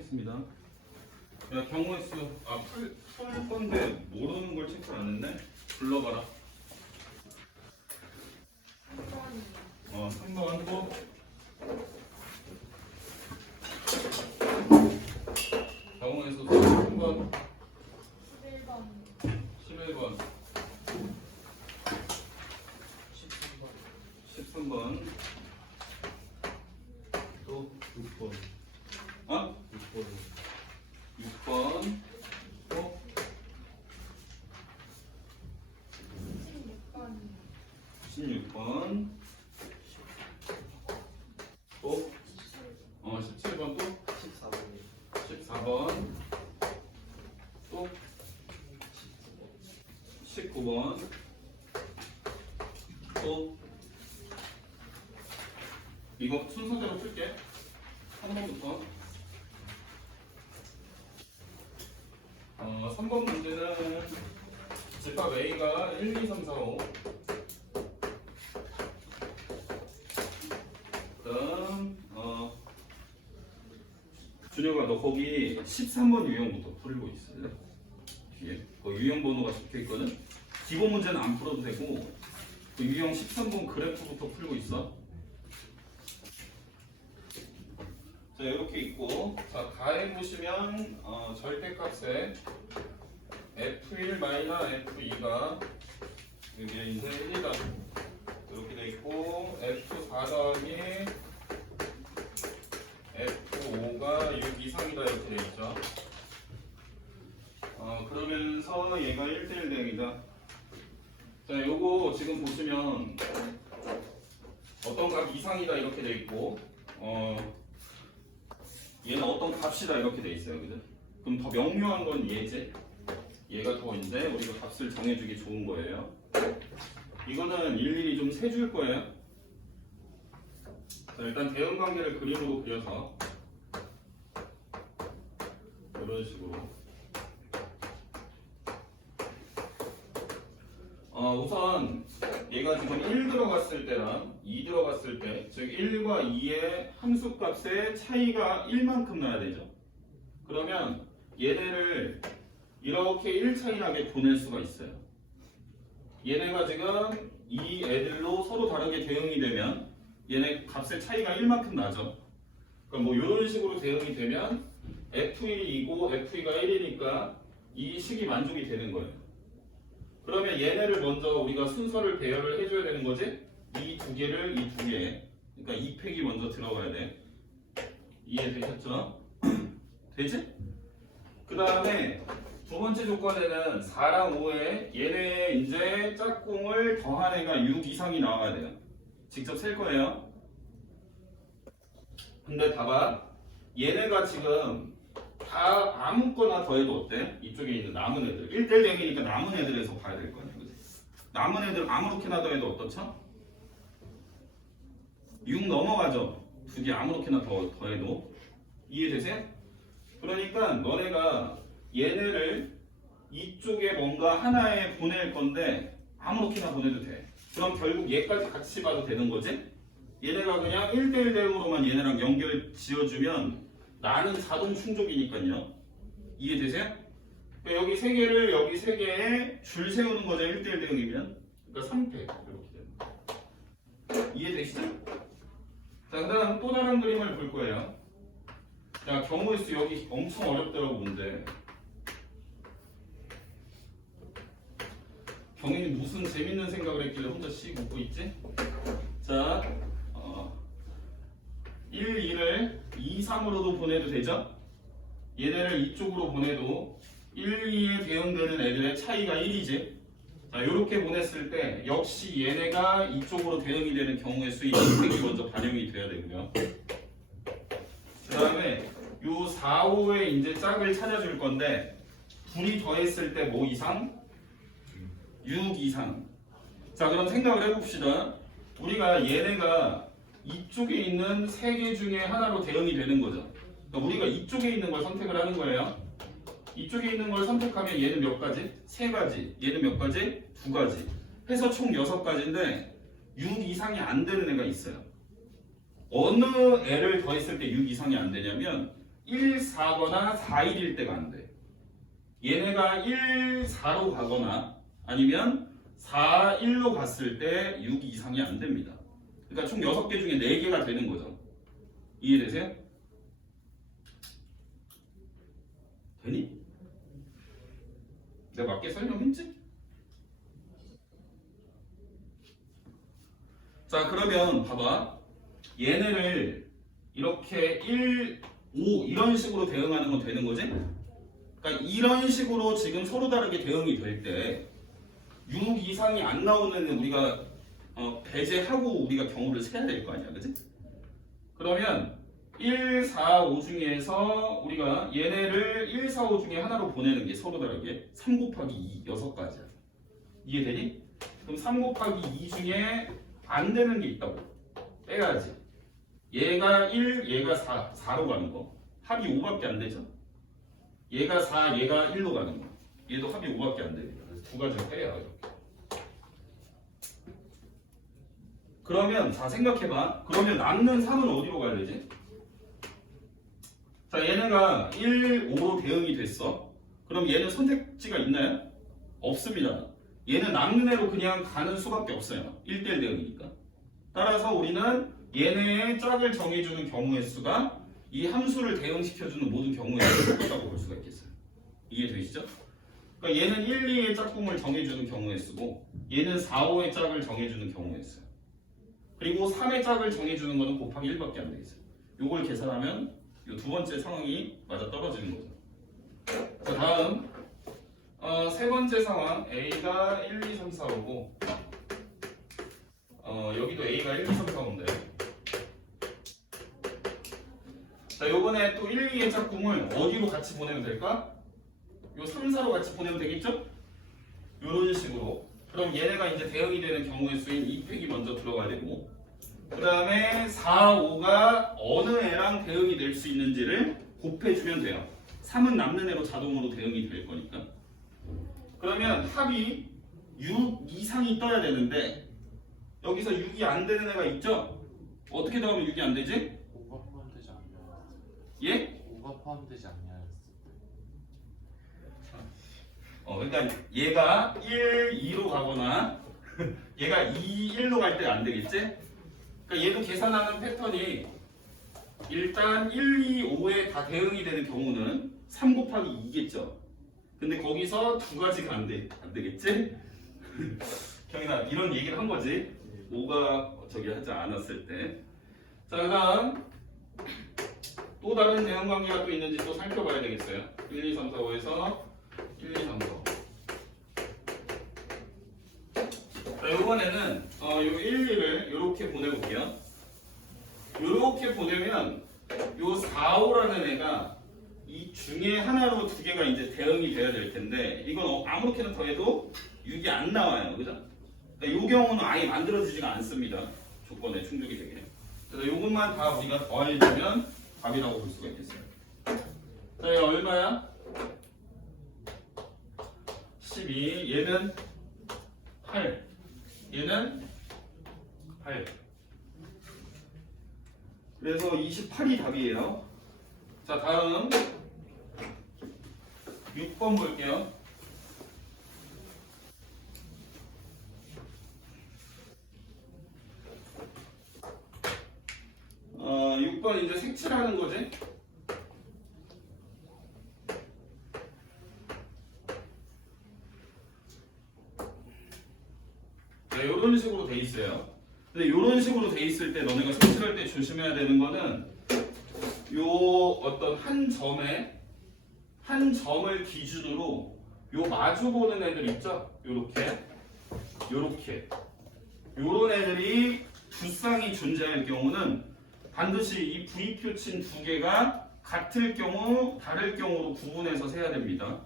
풀겠습니다. 야, 경우의 수, 풀 건데 모르는 걸 체크 안 했네? 불러봐라. 3번 또. 경우의 수 3번. 11번. 13번. 또 6번. 6번. 6번. 또 16번. 또 17번 또 14번. 또 19번. 또 이거 순서대로 풀게. 3번부터. 3번 문제는 집합 A가 1, 2, 3, 4, 5. 그다음 준혁아 너 거기 13번 유형부터 풀고 있을래? 뒤에 그 유형 번호가 적혀 있거든. 기본 문제는 안 풀어도 되고 그 유형 13번 그래프부터 풀고 있어. 자 이렇게 있고, 자 가에 보시면 절대값에 F1 F2가 여기에 이제 1이다 이렇게 돼 있고, F4 더하기 F5가 6 이상이다 이렇게 돼 있죠. 그러면서 얘가 1대1 대응이다. 자 요거 지금 보시면 어떤 값 이상이다 이렇게 돼 있고, 얘는 어떤 값이다 이렇게 돼 있어요. 그죠? 그럼 더 명료한 건 얘지. 얘가 더 이제 우리가 값을 정해주기 좋은 거예요. 이거는 일일이 좀 세줄 거예요. 자, 일단 대응 관계를 그림으로 그려서 이런 식으로. 우선 얘가 지금 1 들어갔을 때랑 2 들어갔을 때, 즉 1과 2의 함수값의 차이가 1만큼 나야 되죠. 그러면 얘네를 이렇게 1 차이 나게 보낼 수가 있어요. 얘네가 지금 이 애들로 서로 다르게 대응이 되면 얘네 값의 차이가 1만큼 나죠. 그럼 뭐 이런 식으로 대응이 되면 F1이고 F2가 1이니까 이 식이 만족이 되는 거예요. 그러면 얘네를 먼저 우리가 순서를 배열을 해줘야 되는 거지? 이 두 개를 이 두 개, 그러니까 이 팩이 먼저 들어가야 돼. 이해되셨죠? 되지? 그 다음에 두 번째 조건에는 4랑 5에 얘네 이제 짝꿍을 더한 애가 6 이상이 나와야 돼요. 직접 셀 거예요. 근데 봐봐, 얘네가 지금 다 아무거나 더해도 어때? 이쪽에 있는 남은 애들 1대1 대응이니까 남은 애들에서 봐야 될 거 아니야. 그치? 남은 애들 아무렇게나 더해도 어떻죠? 6 넘어가죠. 두 개 아무렇게나 더해도. 이해되세요? 그러니까 너네가 얘네를 이쪽에 뭔가 하나에 보낼 건데 아무렇게나 보내도 돼. 그럼 결국 얘까지 같이 봐도 되는 거지? 얘네가 그냥 1대1 대응으로만 얘네랑 연결 지어주면 나는 자동 충족이니까요. 이해되세요? 그러니까 여기 세 개를 여기 세 개에 줄 세우는 거죠. 1대1 대응이면. 그러니까 3팩 이렇게 되는 거예요. 이해되시죠? 자, 그 다음 또 다른 그림을 볼 거예요. 자, 경우의 수 여기 엄청 어렵더라고 문제. 경인이 무슨 재밌는 생각을 했길래 혼자 씩 웃고 있지? 자, 1, 2를 2, 3으로도 보내도 되죠? 얘네를 이쪽으로 보내도 1, 2에 대응되는 애들의 차이가 1이지. 자, 이렇게 보냈을 때 역시 얘네가 이쪽으로 대응이 되는 경우의 수의 팩이 먼저 반영이 돼야 되고요. 그 다음에 요 4, 5에 이제 짝을 찾아줄 건데 둘이 더했을 때 뭐 이상? 6 이상. 자, 그럼 생각을 해봅시다. 우리가 얘네가 이쪽에 있는 세 개 중에 하나로 대응이 되는 거죠. 그러니까 우리가 이쪽에 있는 걸 선택을 하는 거예요. 이쪽에 있는 걸 선택하면 얘는 몇 가지? 세 가지. 얘는 몇 가지? 두 가지. 해서 총 6가지인데 6 이상이 안 되는 애가 있어요. 어느 애를 더했을 때 6 이상이 안 되냐면 1, 4거나 4, 1일 때가 안 돼. 얘네가 1, 4로 가거나 아니면 4, 1로 갔을 때 6 이상이 안 됩니다. 그러니까 총 6개 중에 4개가 되는 거죠. 이해되세요? 되니? 내가 맞게 설명했지? 자, 그러면 봐봐. 얘네를 이렇게 1, 5 이런 식으로 대응하는 건 되는 거지? 그러니까 이런 식으로 지금 서로 다르게 대응이 될 때 6 이상이 안 나오는 우리가 배제하고 우리가 경우를 세야 될 거 아니야, 그지? 그러면 1, 4, 5 중에서 우리가 얘네를 1, 4, 5 중에 하나로 보내는 게 서로 다르게 3 곱하기 2, 6가지야. 이해되니? 그럼 3 곱하기 2 중에 안 되는 게 있다고. 빼야지. 얘가 1, 얘가 4, 4로 가는 거. 합이 5밖에 안 되죠? 얘가 4, 얘가 1로 가는 거. 얘도 합이 5밖에 안 됩니다. 그래서 두 가지를 빼야 이렇게. 그러면 자 생각해봐. 그러면 남는 3은 어디로 가야 되지? 자 얘네가 1, 5로 대응이 됐어. 그럼 얘는 선택지가 있나요? 없습니다. 얘는 남는 애로 그냥 가는 수밖에 없어요. 1대1 대응이니까. 따라서 우리는 얘네의 짝을 정해주는 경우의 수가 이 함수를 대응시켜주는 모든 경우의 수를 똑같다고 볼 수가 있겠어요. 이해되시죠? 그러니까 얘는 1, 2의 짝꿍을 정해주는 경우의 수고 얘는 4, 5의 짝을 정해주는 경우의 수예요. 그리고 3의 짝을 정해주는 거는 곱하기 1밖에 안 되겠어요. 요걸 계산하면 요 두 번째 상황이 맞아 떨어지는 거죠. 자 다음 세 번째 상황 A가 1, 2, 3, 4, 5고 여기도 A가 1, 2, 3, 4, 5인데 자 요번에 또 1, 2의 짝꿍을 어디로 같이 보내면 될까? 요 3, 4로 같이 보내면 되겠죠? 요런 식으로. 그럼 얘네가 이제 대응이 되는 경우의 수인 2팩이 먼저 들어가야 되고 그 다음에 4, 5가 어느 애랑 대응이 될 수 있는지를 곱해주면 돼요. 3은 남는 애로 자동으로 대응이 될 거니까. 그러면 합이 6 이상이 떠야 되는데 여기서 6이 안 되는 애가 있죠? 어떻게 더하면 6이 안 되지? 5가 포함되지 않냐? 예? 5가 포함되지 않냐 했을 그러니까 얘가 1, 2로 가거나 얘가 2, 1로 갈 때 안 되겠지? 그러니까 얘도 계산하는 패턴이 일단 1, 2, 5에 다 대응이 되는 경우는 3 곱하기 2겠죠? 근데 거기서 두 가지가 안 되겠지? 경인아 이런 얘기를 한 거지 5가 저기 하지 않았을 때. 자 그다음 또 다른 대응 관계가 또 있는지 또 살펴봐야 되겠어요. 1, 2, 3, 4, 5에서 1, 2, 3, 4, 5. 자 이번에는 요 1, 2를 이렇게 보내볼게요. 이렇게 보내면 요 4, 5라는 애가 이 중에 하나로 두 개가 이제 대응이 돼야 될 텐데 이건 아무렇게나 더해도 6이 안 나와요, 그죠? 이 경우는 아예 만들어지지가 않습니다. 조건에 충족이 되게. 그래서 이것만 다 우리가 더해주면 답이라고 볼 수가 있겠어요. 자, 얘 얼마야? 12. 얘는 8. 얘는 8. 그래서 28이 답이에요. 자, 다음 6번 볼게요. 6번 이제 색칠하는 거지. 네, 이런 식으로 돼 있어요. 근데 이런 식으로 돼 있을 때 너네가 색칠할 때 조심해야 되는 거는 요 어떤 한 점을 기준으로 요 마주 보는 애들 있죠? 요렇게 요런 애들이 두 쌍이 존재할 경우는 반드시 이 V표친 두 개가 같을 경우 다를 경우로 구분해서 세야 됩니다.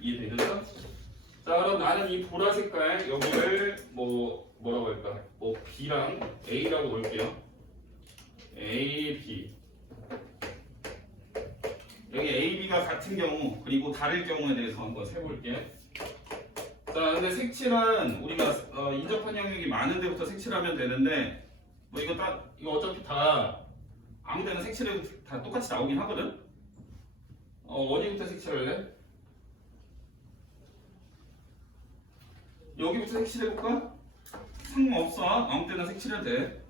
이해되겠죠? 자 그럼 나는 이 보라 색깔 여기를 뭐라고 할까? B랑 A라고 볼게요. A, B. 여기 A, B가 같은 경우 그리고 다를 경우에 대해서 한번 세볼게. 자 근데 색칠은 우리가 인접한 영역이 많은 데부터 색칠하면 되는데 이거 어차피 다 아무 데나 색칠해도 다 똑같이 나오긴 하거든. 어디부터 색칠할래? 여기부터 색칠해볼까? 상관없어. 아무 때나 색칠해도 돼.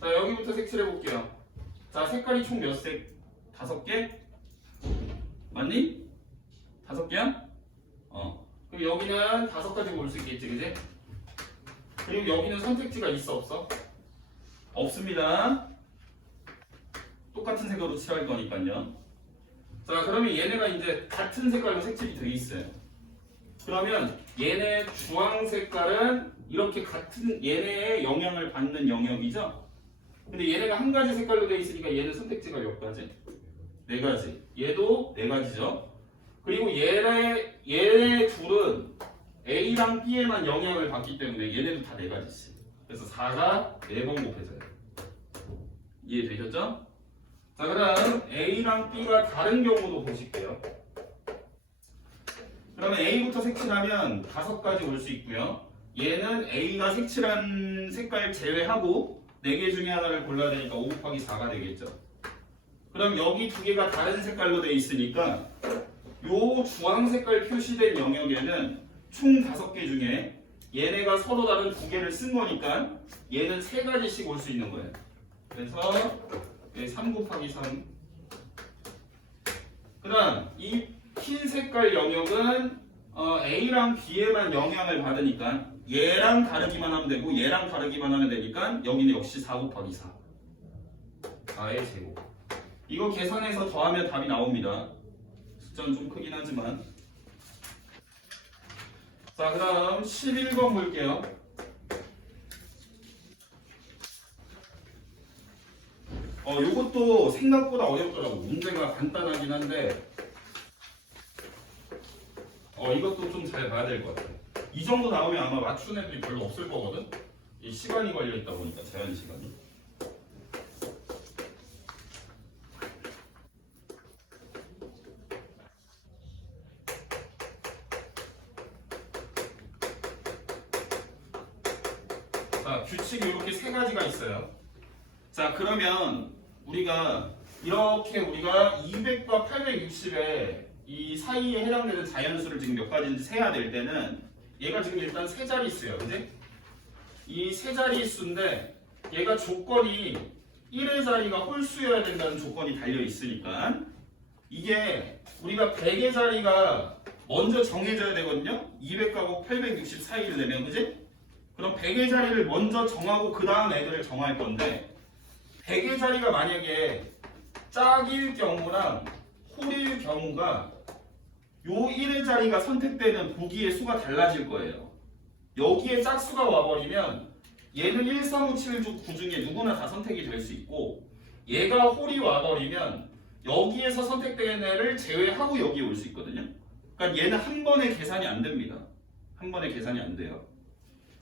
자, 여기부터 색칠해볼게요. 자, 색깔이 총 몇 색? 5개? 맞니? 5개야? 그럼 여기는 5가지 볼 수 있겠지, 그지? 그리고 여기는 선택지가 있어, 없어? 없습니다. 똑같은 색으로 칠할 거니까요. 자, 그러면 얘네가 이제 같은 색깔로 색칠이 되어 있어요. 그러면 얘네 주황 색깔은 이렇게 같은 얘네의 영향을 받는 영역이죠. 근데 얘네가 한 가지 색깔로 되어 있으니까 얘는 선택지가 몇 가지? 4가지. 얘도 4가지죠. 그리고 얘네 둘은 A랑 B에만 영향을 받기 때문에 얘네도 다 4가지씩. 그래서 4가 4번 곱해져요. 이해되셨죠? 자, 그다음 A랑 B가 다른 경우도 보실게요. 그러면 A부터 색칠하면 5가지 올 수 있고요. 얘는 A가 색칠한 색깔 제외하고 4개 중에 하나를 골라야 되니까 5 곱하기 4가 되겠죠. 그럼 여기 2개가 다른 색깔로 되어 있으니까 요 주황 색깔 표시된 영역에는 총 5개 중에 얘네가 서로 다른 2개를 쓴 거니까 얘는 3가지씩 올 수 있는 거예요. 그래서 3 곱하기 3. 그 다음 이 흰 색깔 영역은 A랑 B에만 영향을 받으니까 얘랑 다르기만 하면 되고 얘랑 다르기만 하면 되니까 여기는 역시 4 곱하기 4. 4의 제곱. 이거 계산해서 더하면 답이 나옵니다. 숫자는 좀 크긴 하지만. 자, 그 다음 11번 볼게요. 요것도 생각보다 어렵더라고. 문제가 간단하긴 한데 이것도 좀 잘 봐야 될 것 같아. 이 정도 나오면 아마 맞춘 애들이 별로 없을 거거든. 이 시간이 걸려 있다 보니까 제한 시간이. 자, 규칙이 이렇게 3가지가 있어요. 자, 그러면 우리가 200과 860에 이 사이에 해당되는 자연수를 지금 몇 가지인지 세야 될 때는 얘가 지금 일단 3자릿수예요. 그지? 이 3자릿수인데 얘가 조건이 1의 자리가 홀수여야 된다는 조건이 달려 있으니까 이게 우리가 100의 자리가 먼저 정해져야 되거든요. 200하고 860 사이를 내면, 그지? 그럼 100의 자리를 먼저 정하고 그 다음 애들을 정할 건데 100의 자리가 만약에 짝일 경우랑 홀일 경우가 요 1의 자리가 선택되는 보기의 수가 달라질 거예요. 여기에 짝수가 와버리면 얘는 1, 3, 5, 7, 9 중에 누구나 다 선택이 될 수 있고 얘가 홀이 와버리면 여기에서 선택된 애를 제외하고 여기에 올 수 있거든요. 그러니까 얘는 한 번에 계산이 안 됩니다. 한 번에 계산이 안 돼요.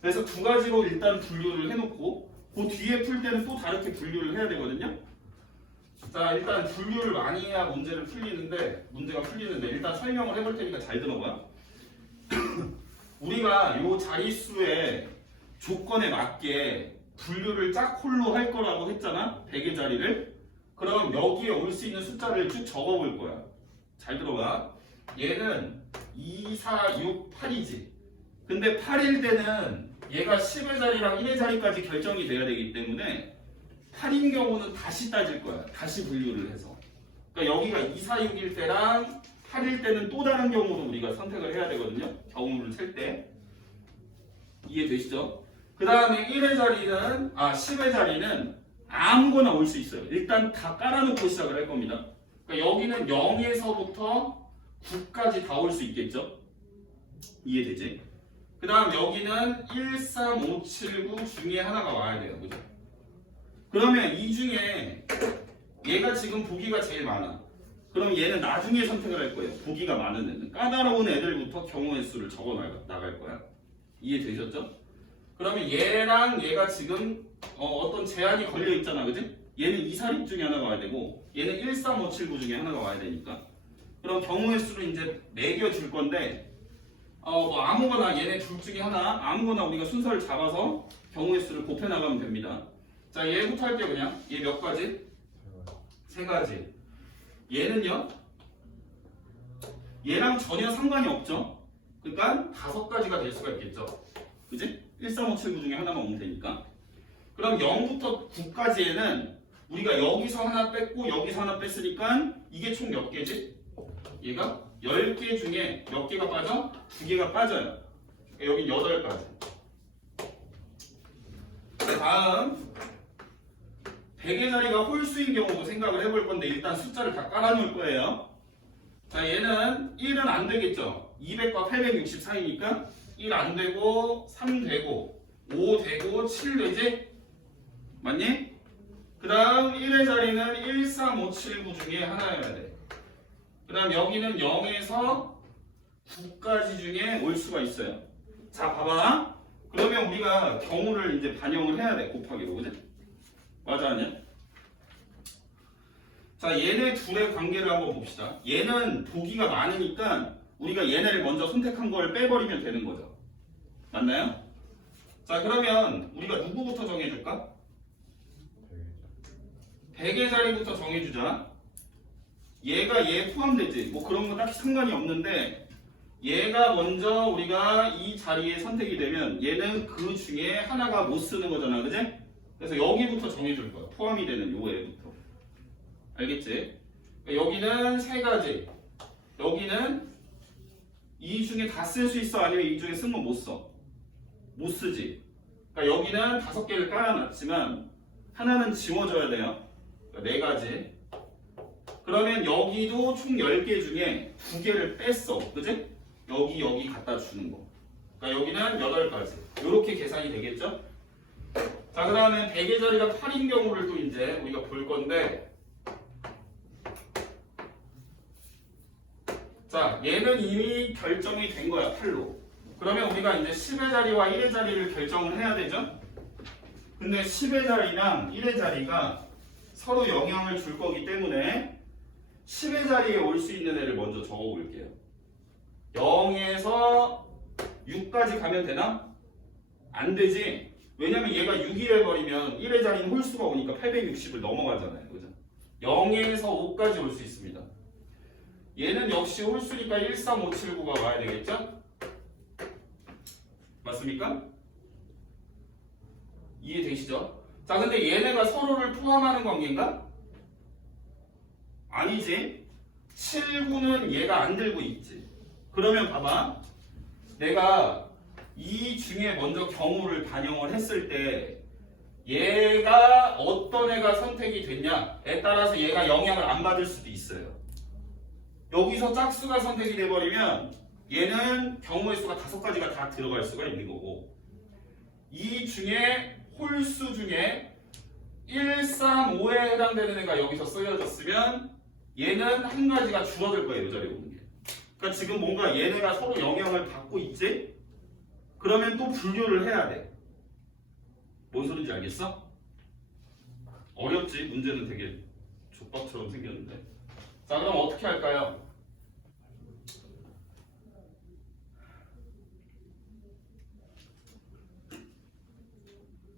그래서 2가지로 일단 분류를 해놓고 그 뒤에 풀 때는 또 다르게 분류를 해야 되거든요. 자, 일단 분류를 많이 해야 문제가 풀리는데 일단 설명을 해볼 테니까 잘 들어봐. 우리가 이 자릿수의 조건에 맞게 분류를 짝홀로 할 거라고 했잖아. 100의 자리를. 그럼 여기에 올 수 있는 숫자를 쭉 적어볼 거야. 잘 들어봐. 얘는 2, 4, 6, 8이지. 근데 8일 때는 얘가 10의 자리랑 1의 자리까지 결정이 돼야 되기 때문에 8인 경우는 다시 따질 거야. 다시 분류를 해서. 그러니까 여기가 2, 4, 6일 때랑 8일 때는 또 다른 경우로 우리가 선택을 해야 되거든요. 경우를 셀 때. 이해되시죠? 그 다음에 10의 자리는 아무거나 올 수 있어요. 일단 다 깔아놓고 시작을 할 겁니다. 그러니까 여기는 0에서부터 9까지 다 올 수 있겠죠? 이해되지? 그 다음 여기는 1, 3, 5, 7, 9 중에 하나가 와야 돼요. 그죠? 그러면 이 중에 얘가 지금 보기가 제일 많아. 그럼 얘는 나중에 선택을 할 거예요. 보기가 많은 애들. 까다로운 애들부터 경우의 수를 적어 나갈 거야. 이해되셨죠? 그러면 얘랑 얘가 지금 어떤 제한이 걸려 있잖아. 그지? 얘는 2, 4, 6 중에 하나가 와야 되고 얘는 1, 3, 5, 7, 9 중에 하나가 와야 되니까 그럼 경우의 수를 이제 매겨줄 건데 뭐 아무거나 얘네 둘 중에 하나 아무거나 우리가 순서를 잡아서 경우의 수를 곱해 나가면 됩니다. 자, 얘부터 할게요. 그냥 얘 몇 가지? 세 가지. 얘는요? 얘랑 전혀 상관이 없죠? 그러니까 5가지가 될 수가 있겠죠? 그지? 1, 3, 5, 7, 9 중에 하나만 오면 되니까. 그럼 0부터 9까지에는 우리가 여기서 하나 뺐고 여기서 하나 뺐으니까 이게 총 몇 개지? 얘가 10개 중에 몇 개가 빠져? 2개가 빠져요. 여기 8가지. 다음 100의 자리가 홀수인 경우도 생각을 해볼 건데 일단 숫자를 다 깔아놓을 거예요. 자, 얘는 1은 안 되겠죠. 200과 860 사이니까 1 안 되고 3 되고 5 되고 7 되지? 맞니? 그 다음 1의 자리는 1, 3, 5, 7, 9 중에 하나여야 돼. 그 다음 여기는 0에서 9까지 중에 올 수가 있어요. 자, 봐봐. 그러면 우리가 경우를 이제 반영을 해야 돼. 곱하기로. 그지? 맞아, 아니야? 자, 얘네 둘의 관계를 한번 봅시다. 얘는 보기가 많으니까 우리가 얘네를 먼저 선택한 걸 빼버리면 되는 거죠. 맞나요? 자, 그러면 우리가 누구부터 정해줄까? 100의 자리부터 정해주자. 얘가 얘 포함되지. 뭐 그런 거 딱히 상관이 없는데 얘가 먼저 우리가 이 자리에 선택이 되면 얘는 그 중에 하나가 못 쓰는 거잖아. 그지? 그래서 여기부터 정해줄 거야. 포함이 되는 요 애부터. 알겠지? 그러니까 여기는 3가지. 여기는 이 중에 다 쓸 수 있어? 아니면 이 중에 쓰면 못 써? 못 쓰지. 그러니까 여기는 5개를 깔아놨지만 하나는 지워줘야 돼요. 그러니까 4가지. 그러면 여기도 총 10개 중에 2개를 뺐어. 그지? 여기 갖다 주는 거. 그러니까 여기는 8가지. 이렇게 계산이 되겠죠? 자, 그 다음에 100의 자리가 8인 경우를 또 이제 우리가 볼 건데, 자, 얘는 이미 결정이 된 거야, 8로. 그러면 우리가 이제 10의 자리와 1의 자리를 결정을 해야 되죠? 근데 10의 자리랑 1의 자리가 서로 영향을 줄 거기 때문에 10의 자리에 올 수 있는 애를 먼저 적어 볼게요. 0에서 6까지 가면 되나? 안 되지. 왜냐면 얘가 6이 돼버리면 1의 자리는 홀수가 오니까 860을 넘어가잖아요. 그죠? 0에서 5까지 올 수 있습니다. 얘는 역시 홀수니까 1, 3, 5, 7, 9가 와야 되겠죠? 맞습니까? 이해되시죠? 자, 근데 얘네가 서로를 포함하는 관계인가? 아니지. 7, 9는 얘가 안 들고 있지. 그러면 봐봐. 내가 이 중에 먼저 경우를 반영을 했을 때 얘가 어떤 애가 선택이 됐냐에 따라서 얘가 영향을 안 받을 수도 있어요. 여기서 짝수가 선택이 돼버리면 얘는 경우의 수가 5가지가 다 들어갈 수가 있는 거고, 이 중에 홀수 중에 1, 3, 5에 해당되는 애가 여기서 쓰여졌으면 얘는 한 가지가 줄어들 거예요. 이 자리에 오는 게. 그러니까 지금 뭔가 얘네가 서로 영향을 받고 있지? 그러면 또 분류를 해야 돼. 뭔 소린지 알겠어? 어렵지? 문제는 되게 족밥처럼 생겼는데. 자, 그럼 어떻게 할까요?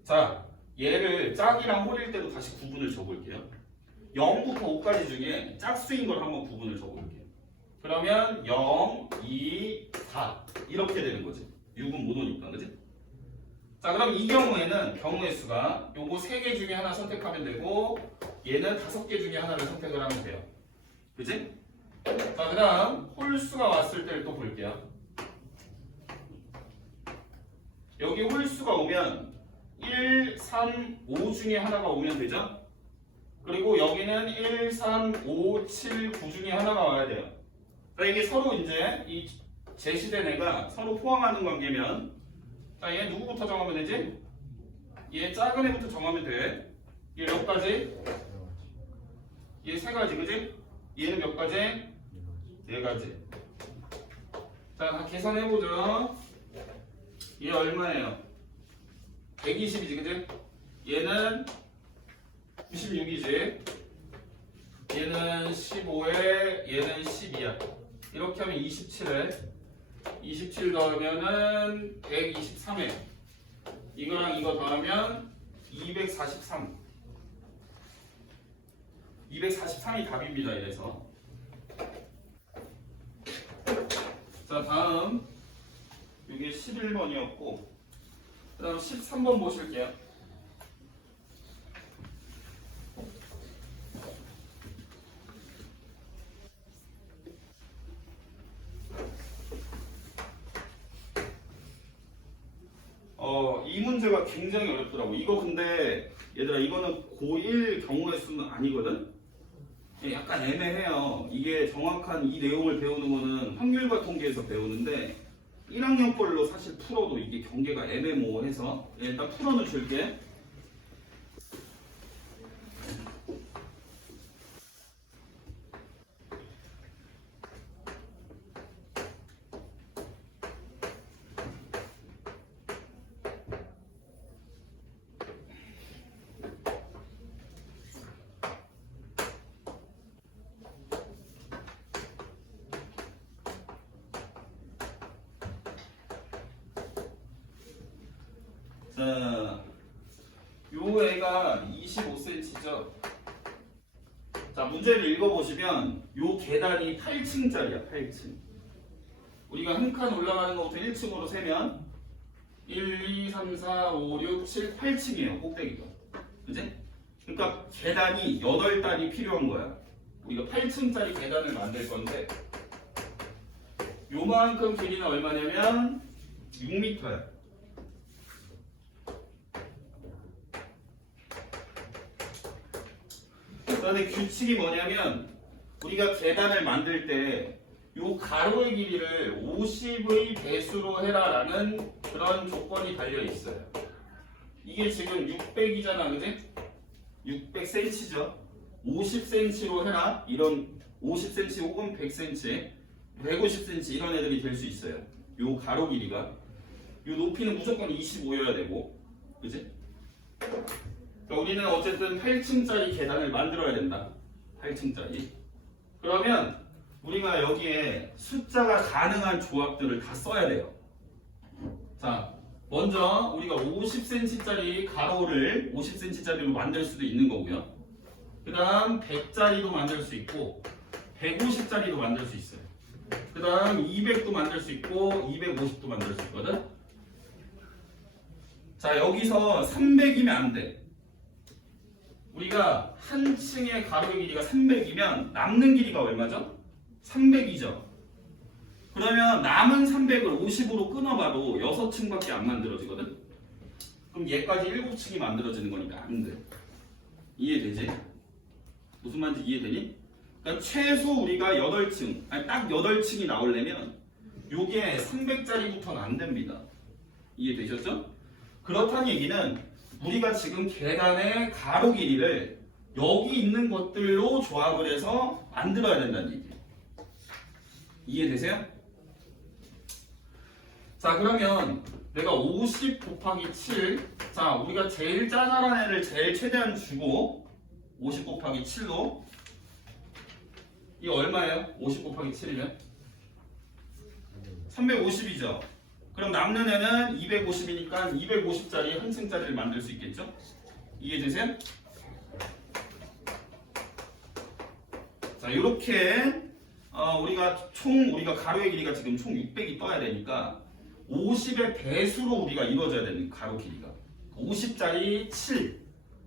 자, 얘를 짝이랑 홀일 때도 다시 구분을 줘볼게요. 0부터 5까지 중에 짝수인 걸 한번 구분을 줘볼게요. 그러면 0, 2, 4 이렇게 되는 거지. 6은 못 오니까, 그지? 자, 그럼 이 경우에는 경우의 수가 요거 3개 중에 하나 선택하면 되고 얘는 5개 중에 하나를 선택을 하면 돼요. 그지? 자, 그 다음 홀수가 왔을 때를 또 볼게요. 여기 홀수가 오면 1, 3, 5 중에 하나가 오면 되죠? 그리고 여기는 1, 3, 5, 7, 9 중에 하나가 와야 돼요. 그러니까 이게 서로 이제 이 제시된 애가 서로 포함하는 관계면, 자, 얘 누구부터 정하면 되지? 얘 작은 애부터 정하면 돼. 얘 몇 가지? 얘 3가지, 그지? 얘는 몇 가지? 4가지. 자, 계산해보죠. 얘 얼마예요? 120이지, 그지? 얘는 96이지. 얘는 15에 얘는 12야. 이렇게 하면 27에 27 더하면은 123에 이거랑 이거 더하면 243. 243이 답입니다. 이래서 자 다음 이게 11번이었고 그 다음 13번 보실게요. 이 문제가 굉장히 어렵더라고. 이거 근데 얘들아 이거는 고1 경우의 수는 아니거든? 약간 애매해요. 이게 정확한 이 내용을 배우는 거는 확률과 통계에서 배우는데 1학년 걸로 사실 풀어도 이게 경계가 애매모호해서 일단 풀어는 줄게. 자, 요 애가 25cm죠. 자, 문제를 읽어보시면 요 계단이 8층짜리야, 8층. 우리가 한 칸 올라가는 것부터 1층으로 세면 1, 2, 3, 4, 5, 6, 7, 8층이에요, 꼭대기가. 그지? 그러니까 계단이 8단이 필요한 거야. 우리가 8층짜리 계단을 만들 건데 요만큼 길이는 얼마냐면 6m야. 그런데 규칙이 뭐냐면 우리가 계단을 만들 때 요 가로의 길이를 50의 배수로 해라라는 그런 조건이 달려 있어요. 이게 지금 600이잖아, 그지? 600cm죠. 50cm로 해라. 이런 50cm 혹은 100cm, 150cm 이런 애들이 될 수 있어요. 요 가로 길이가. 요 높이는 무조건 25여야 되고, 그지? 그러니까 우리는 어쨌든 8층짜리 계단을 만들어야 된다. 8층짜리. 그러면 우리가 여기에 숫자가 가능한 조합들을 다 써야 돼요. 자, 먼저 우리가 50cm짜리 가로를 50cm짜리로 만들 수도 있는 거고요. 그 다음 100짜리도 만들 수 있고 150짜리도 만들 수 있어요. 그 다음 200도 만들 수 있고 250도 만들 수 있거든. 자, 여기서 300이면 안 돼. 우리가 한 층의 가로의 길이가 300이면 남는 길이가 얼마죠? 300이죠. 그러면 남은 300을 50으로 끊어봐도 6층밖에 안 만들어지거든. 그럼 얘까지 7층이 만들어지는 거니까 안 돼. 이해되지? 무슨 말인지 이해되니? 그러니까 최소 우리가 8층, 아니 딱 8층이 나오려면 요게 300짜리부터는 안 됩니다. 이해되셨죠? 그렇다는 얘기는 우리가 지금 계단의 가로 길이를 여기 있는 것들로 조합을 해서 만들어야 된다는 얘기예요. 이해되세요? 자, 그러면 내가 50 곱하기 7, 자, 우리가 제일 짜잘한 애를 제일 최대한 주고 50 곱하기 7로 이 얼마예요? 50 곱하기 7이면 350이죠. 그럼 남는 애는 250이니까 250짜리 한 층짜리를 만들 수 있겠죠? 이해되세요? 자, 이렇게 우리가 가로의 길이가 지금 총 600이 떠야 되니까 50의 배수로 우리가 이루어져야 되는 가로 길이가 50짜리 7.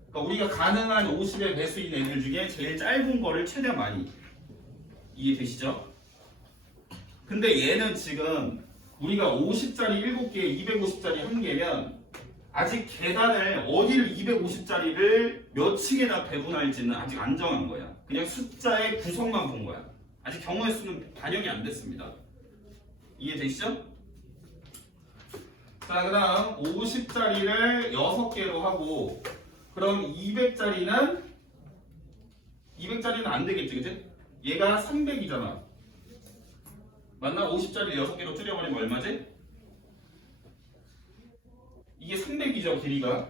그러니까 우리가 가능한 50의 배수인 애들 중에 제일 짧은 거를 최대한 많이. 이해되시죠? 근데 얘는 지금 우리가 50짜리 7개, 250짜리 1개면 아직 계단을 어디를 250짜리를 몇 층에다 배분할지는 아직 안 정한 거야. 그냥 숫자의 구성만 본 거야. 아직 경우의 수는 반영이 안 됐습니다. 이해되시죠? 자, 그 다음 50짜리를 6개로 하고 그럼 200짜리는 안 되겠지, 그치? 얘가 300이잖아. 맞나? 50짜리 6개로 줄여버리면 얼마지? 이게 300이죠, 길이가.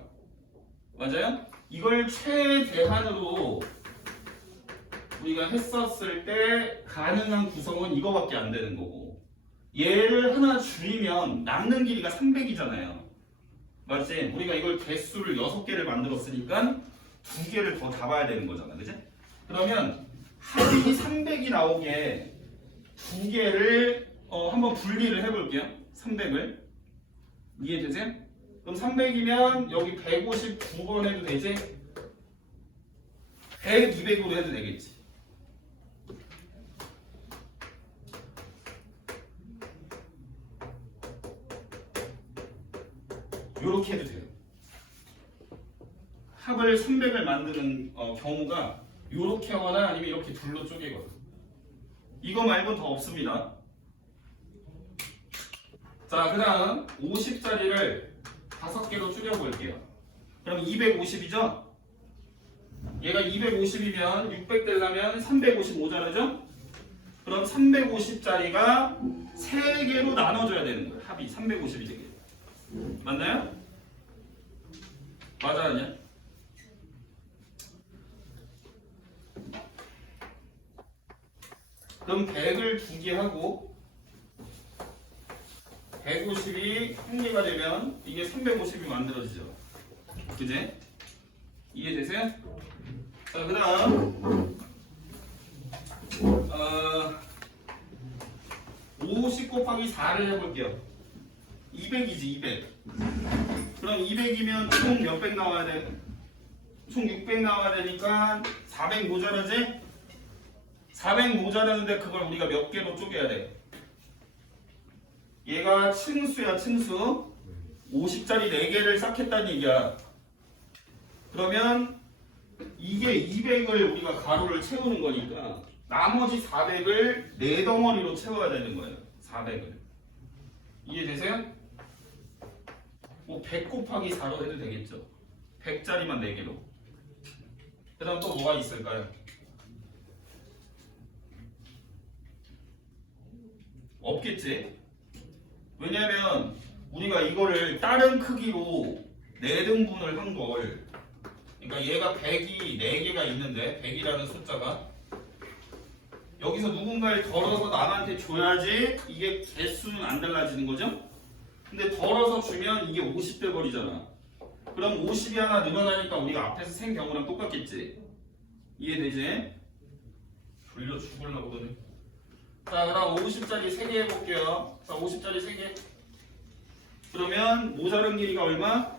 맞아요? 이걸 최대한으로 우리가 했었을 때 가능한 구성은 이거밖에 안 되는 거고 얘를 하나 줄이면 남는 길이가 300이잖아요. 맞지? 우리가 이걸 개수를 6개를 만들었으니까 2개를 더 잡아야 되는 거잖아. 그치? 그러면 합이 300이 나오게 두 개를 한번 분리를 해볼게요. 300을 이해되세요? 그럼 300이면 여기 159번 해도 되지? 100, 200으로 해도 되겠지. 이렇게 해도 돼요. 합을 300을 만드는 경우가 이렇게 하거나 아니면 이렇게 둘로 쪼개거든. 이거 말고는 더 없습니다. 자, 그 다음 50짜리를 5개로 줄여볼게요. 그럼 250이죠? 얘가 250이면 600 되려면 350 모자라죠? 그럼 350짜리가 3개로 나눠줘야 되는 거예요. 합이 350이 되게. 맞나요? 맞아 아니야? 그럼 100을 2개 하고 150이 1개가 되면 이게 350이 만들어지죠. 그지? 이해되세요? 자, 그 다음 50 곱하기 4를 해볼게요. 200이지 200. 그럼 200이면 총 몇백 나와야 돼? 총 600 나와야 되니까 400 모자라지? 400 모자라는데 그걸 우리가 몇 개로 쪼개야 돼? 얘가 층수야 층수. 50짜리 4개를 쌓겠다는 얘기야. 그러면 이게 200을 우리가 가로를 채우는 거니까 나머지 400을 4덩어리로 채워야 되는 거예요. 400을. 이해되세요? 뭐 100 곱하기 4로 해도 되겠죠. 100짜리만 4개로. 그 다음 또 뭐가 있을까요? 없겠지. 왜냐면 우리가 이거를 다른 크기로 4등분을 한 걸, 그러니까 얘가 100이 4개가 있는데 100이라는 숫자가 여기서 누군가를 덜어서 남한테 줘야지 이게 개수는 안 달라지는 거죠. 근데 덜어서 주면 이게 50 돼버리잖아. 그럼 50이 하나 늘어나니까 우리가 앞에서 센 경우랑 똑같겠지. 이해되지? 졸려 죽으려고 그러네. 자, 그럼 50짜리 3개 해볼게요. 자, 50짜리 3개. 그러면 모자른 길이가 얼마?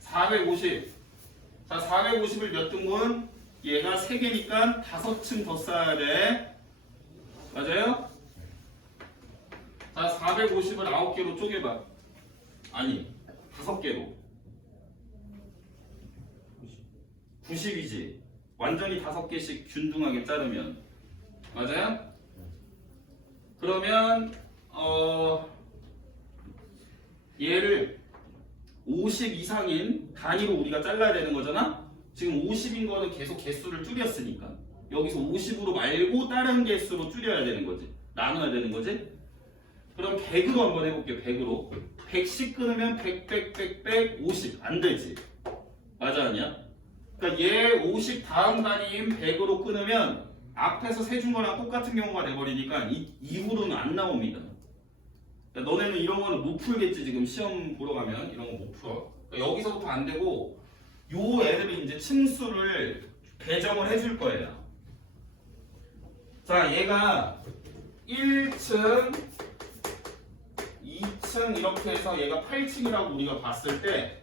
450. 자, 450을 몇 등분? 얘가 3개니까 5층 더 쌓아야 돼. 맞아요? 자, 450을 9개로 쪼개봐. 아니, 5개로. 90이지. 완전히 5개씩 균등하게 자르면. 맞아요? 그러면 얘를 50 이상인 단위로 우리가 잘라야 되는 거잖아? 지금 50인 거는 계속 개수를 줄였으니까 여기서 50으로 말고 다른 개수로 줄여야 되는 거지. 나눠야 되는 거지. 그럼 100으로 한번 해볼게요. 100으로 100씩 끊으면 100, 100, 100, 100, 50 안 되지. 맞아 아니야? 그러니까 얘 50 다음 단위인 100으로 끊으면 앞에서 세준 거랑 똑같은 경우가 돼버리니까 이후로는 안 나옵니다. 그러니까 너네는 이런 거는 못 풀겠지. 지금 시험 보러 가면 이런 거 못 풀어. 그러니까 여기서부터 안 되고 요 애들이 이제 층수를 배정을 해줄 거예요. 자, 얘가 1층, 2층 이렇게 해서 얘가 8층이라고 우리가 봤을 때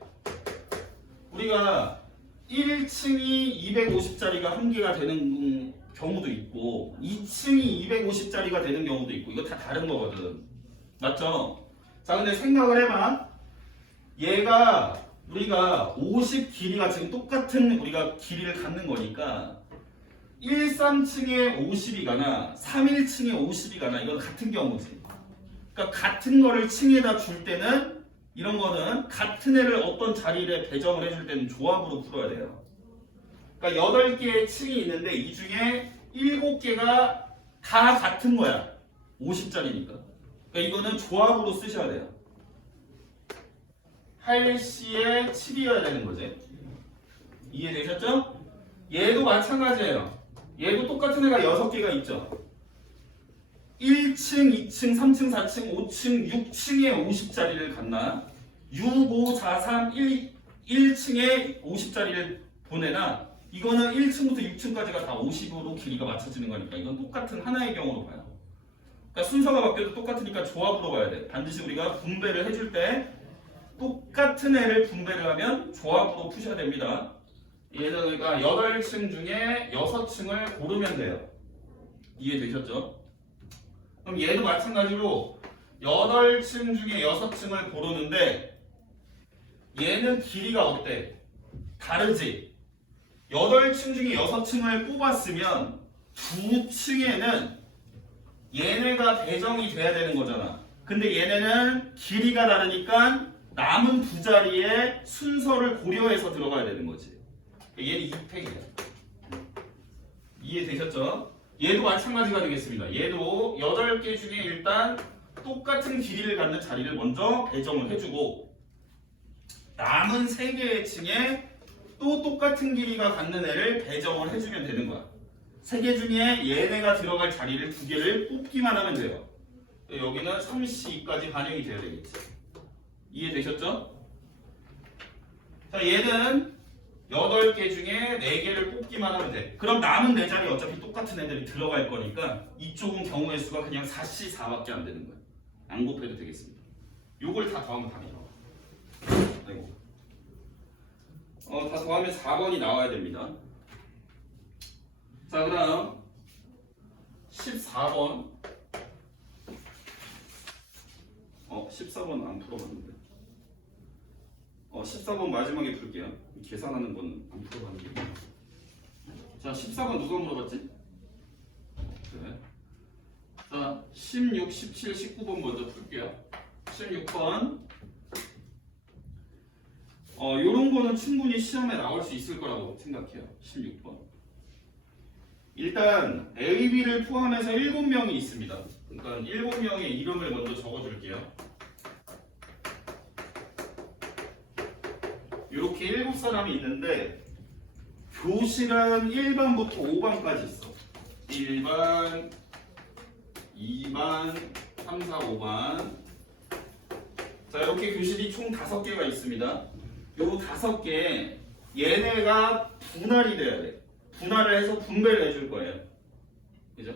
우리가 1층이 250짜리가 1개가 되는 경우도 있고 2층이 250짜리가 되는 경우도 있고 이거 다 다른 거거든. 맞죠? 자, 근데 생각을 해봐. 얘가 우리가 50 길이가 지금 똑같은 우리가 길이를 갖는 거니까 1, 3층에 50이 가나 3, 1층에 50이 가나 이건 같은 경우지. 그러니까 같은 거를 층에다 줄 때는 이런 거는 같은 애를 어떤 자리에 배정을 해줄 때는 조합으로 풀어야 돼요. 그러니까 8개의 층이 있는데 이 중에 7개가 다 같은 거야. 50짜리니까. 그러니까 이거는 조합으로 쓰셔야 돼요. 8C에 7이어야 되는 거지. 이해되셨죠? 얘도 마찬가지예요. 얘도 똑같은 애가 6개가 있죠. 1층, 2층, 3층, 4층, 5층, 6층에 50짜리를 갖나? 6, 5, 4, 3, 1, 1층에 50짜리를 보내나 이거는 1층부터 6층까지가 다 50으로 길이가 맞춰지는 거니까 이건 똑같은 하나의 경우로 봐요. 그러니까 순서가 바뀌어도 똑같으니까 조합으로 봐야 돼. 반드시 우리가 분배를 해줄 때 똑같은 애를 분배를 하면 조합으로 푸셔야 됩니다. 얘는 그러니까 8층 중에 6층을 고르면 돼요. 이해되셨죠? 그럼 얘도 마찬가지로 8층 중에 6층을 고르는데 얘는 길이가 어때? 다르지? 8층 중에 6층을 뽑았으면 2층에는 얘네가 배정이 돼야 되는 거잖아. 근데 얘네는 길이가 다르니까 남은 두 자리에 순서를 고려해서 들어가야 되는 거지. 얘는 2팩이야. 이해되셨죠? 얘도 마찬가지가 되겠습니다. 얘도 8개 중에 일단 똑같은 길이를 갖는 자리를 먼저 배정을 해주고 남은 3개의 층에 또 똑같은 길이가 갖는 애를 배정을 해주면 되는 거야. 3개 중에 얘네가 들어갈 자리를 2개를 뽑기만 하면 돼요. 여기는 3C2까지 반영이 돼야 되겠지. 이해되셨죠? 자, 얘는 8개 중에 4개를 뽑기만 하면 돼. 그럼 남은 4자리 어차피 똑같은 애들이 들어갈 거니까 이쪽은 경우의 수가 그냥 4C4밖에 안 되는 거야. 안 곱해도 되겠습니다. 요걸 다 더하면 답이 나와. 아이고. 다 더하면 4번이 나와야 됩니다. 자, 그다음 14번. 14번 안 풀어봤는데. 14번 마지막에 풀게요. 계산하는 건 안 풀어봤는데. 자, 14번 누가 물어봤지? 그래. 자, 16, 17, 19번 먼저 풀게요. 16번. 요런 거는 충분히 시험에 나올 수 있을 거라고 생각해요. 16번. 일단 A, B를 포함해서 7명이 있습니다. 그러니까 7명의 이름을 먼저 적어줄게요. 이렇게 7사람이 있는데 교실은 1반부터 5반까지 있어. 1반, 2반, 3, 4, 5반. 자, 이렇게 교실이 총 5개가 있습니다. 요 5개 얘네가 분할이 돼야 돼. 분할을 해서 분배를 해줄 거예요. 그죠?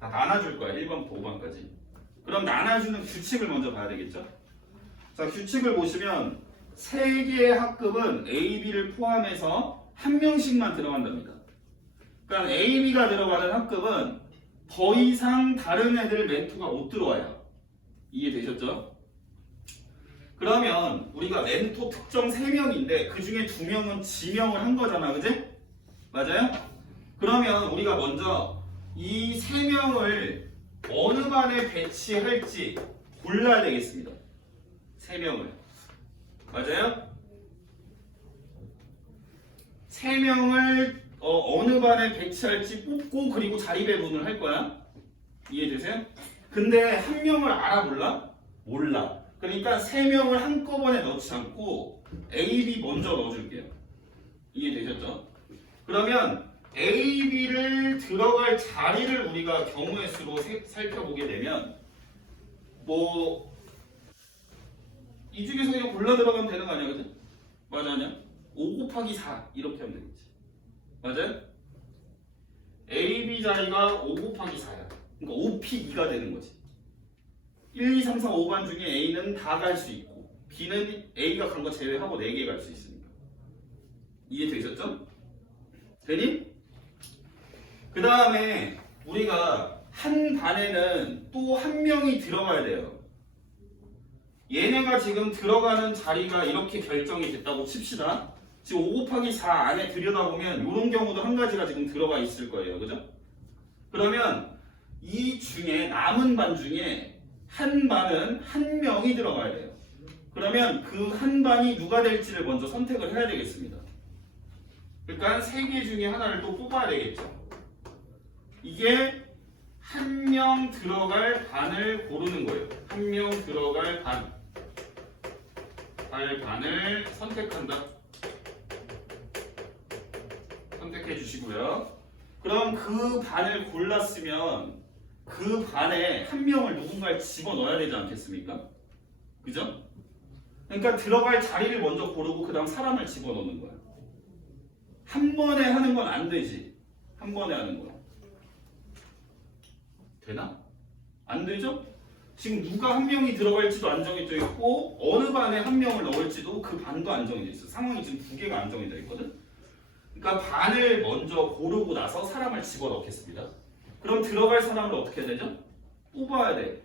다 나눠줄 거야. 1번부터 5번까지. 그럼 나눠주는 규칙을 먼저 봐야 되겠죠? 자, 규칙을 보시면 3개의 학급은 A, B를 포함해서 1명씩만 들어간답니다. 그러니까 A, B가 들어가는 학급은 더 이상 다른 애들 멘토가 못 들어와요. 이해되셨죠? 그러면 우리가 멘토 특정 3명인데 그 중에 2명은 지명을 한 거잖아. 그지? 맞아요? 그러면 우리가 먼저 이 3명을 어느 반에 배치할지 골라야 되겠습니다. 3명을. 맞아요? 3명을 어느 반에 배치할지 뽑고 그리고 자리 배분을 할 거야. 이해되세요? 근데 1명을 알아 몰라? 몰라. 그러니까 3명을 한꺼번에 넣지 않고 A, B 먼저 넣어줄게요. 이해되셨죠? 그러면 A, B를 들어갈 자리를 우리가 경우의 수로 살펴보게 되면 이 중에서 그냥 골라 들어가면 되는 거 아니야, 그지? 맞아, 아니야? 5 곱하기 4 이렇게 하면 되겠지. 맞아요? A, B 자리가 5 곱하기 4야. 그러니까 5P 2가 되는 거지. 1, 2, 3, 4, 5반 중에 A는 다 갈 수 있고 B는 A가 간 거 제외하고 4개 갈 수 있으니까. 이해되셨죠? 되니? 그 다음에 우리가 한 반에는 또 1명이 들어가야 돼요. 얘네가 지금 들어가는 자리가 이렇게 결정이 됐다고 칩시다. 지금 5 곱하기 4 안에 들여다보면 이런 경우도 한 가지가 지금 들어가 있을 거예요. 그죠? 그러면 이 중에 남은 반 중에 한 반은 1명이 들어가야 돼요. 그러면 그 한 반이 누가 될지를 먼저 선택을 해야 되겠습니다. 그러니까 3개 중에 하나를 또 뽑아야 되겠죠. 이게 1명 들어갈 반을 고르는 거예요. 1명 들어갈 반을 선택한다. 선택해 주시고요. 그럼 그 반을 골랐으면 그 반에 1명을 누군가를 집어넣어야 되지 않겠습니까? 그죠? 그러니까 들어갈 자리를 먼저 고르고 그 다음 사람을 집어넣는 거야. 한 번에 하는 건 안 되지. 한 번에 하는 거. 되나? 안 되죠? 지금 누가 한 명이 들어갈지도 안 정해져 있고 어느 반에 한 명을 넣을지도 그 반도 안 정해져 있어. 상황이 지금 두 개가 안 정해져 있거든. 그러니까 반을 먼저 고르고 나서 사람을 집어넣겠습니다. 그럼 들어갈 사람을 어떻게 해야 되죠? 뽑아야 돼.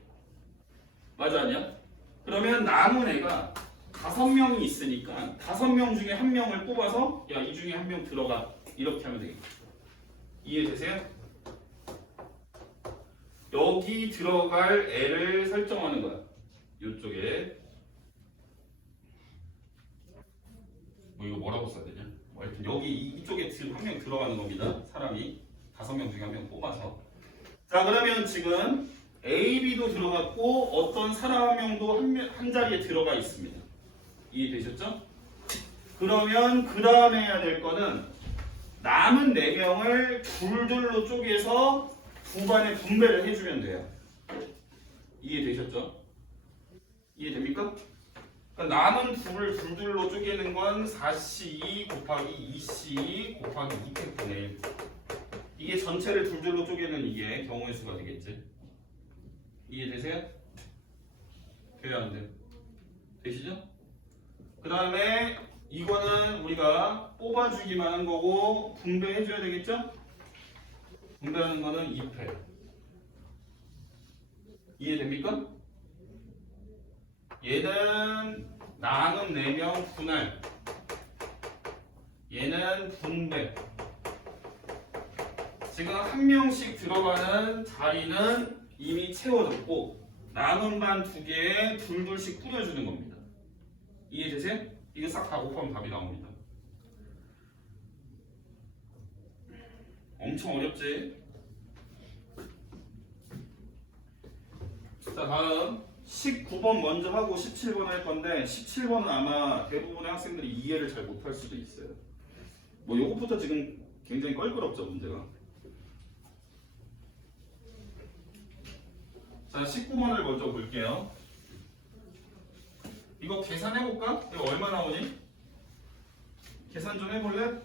맞아 아니야? 그러면 남은 애가 5명이 있으니까 5명 중에 한 명을 뽑아서 야, 이 중에 한 명 들어가. 이렇게 하면 되겠다. 이해되세요? 여기 들어갈 애를 설정하는 거야. 이쪽에. 뭐 이거 뭐라고 써야 되냐? 뭐 하여튼 여기 이쪽에 한 명 들어가는 겁니다. 사람이 5명 중에 한 명 뽑아서. 자, 그러면 지금 A, B도 들어갔고 어떤 사람 한 명도 한 자리에 들어가 있습니다. 이해되셨죠? 그러면 그 다음에 해야 될 거는 남은 4명을 둘둘로 쪼개서 두 반에 분배를 해주면 돼요. 이해되셨죠? 이해됩니까? 그러니까 남은 둘을 둘둘로 쪼개는 건 4C 곱하기 2C 곱하기 2팩분의 1. 이게 전체를 둘둘로 쪼개는 이게 경우의 수가 되겠지. 이해되세요? 돼요 안 돼요? 되시죠? 그 다음에 이거는 우리가 뽑아주기만 한 거고 분배해줘야 되겠죠? 분배하는 거는 2패. 이해됩니까? 얘는 남은 4명 분할. 얘는 분배. 지금 한 명씩 들어가는 자리는 이미 채워졌고 남은 반 2개에 둘둘씩 뿌려주는 겁니다. 이해되세요? 이거 싹 다 곱하면 답이 나옵니다. 엄청 어렵지? 자, 다음 19번 먼저 하고 17번 할 건데 17번은 아마 대부분의 학생들이 이해를 잘 못할 수도 있어요. 뭐 요것부터 지금 굉장히 껄끄럽죠, 문제가. 자, 19번을 먼저 볼게요. 이거 계산해볼까? 이거 얼마 나오니? 계산 좀 해볼래?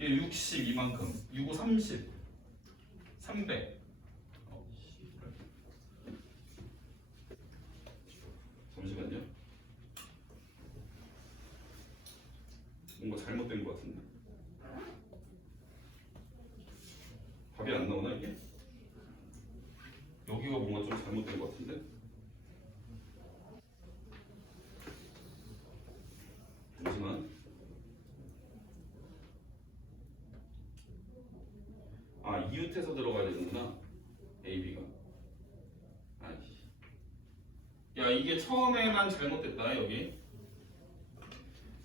얘 60 이만큼, 6, 30, 300. 잠시만요. 뭔가 잘못된 것 같은데. 답이 안 나오나 이게? 여기가 뭔가 좀 잘못된 것 같은데? 잠시만. 아, 이웃에서 들어가야 되는구나. AB가. 아이씨. 야, 이게 처음에만 잘못됐다, 여기.